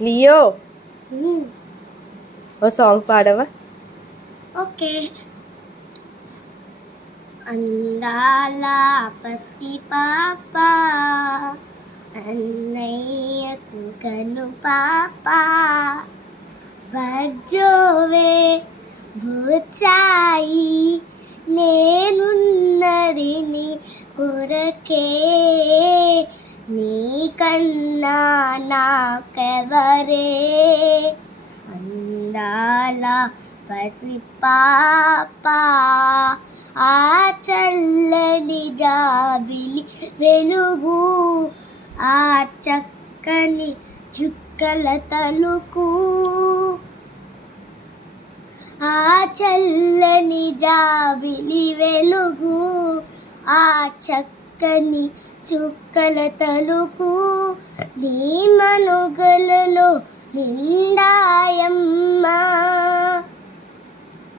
Leo ఓ song పాడవా? Okay. అందాల పసిపాప అన్నయ్యకు కను పాప బజ్జోవే బుచ్చాయి నేనున్నది నీ కొరకే నీకన్నా నాకెవరే అందాల పసిపాప ఆ చల్లని జాబిలి వెలుగు ఆ చక్కని చుక్కల తలుకు ఆ చల్లని జాబిలి వెలుగు ఆ చక్కని చుక్కల తలుకు నీ మనుగలలో నిన్న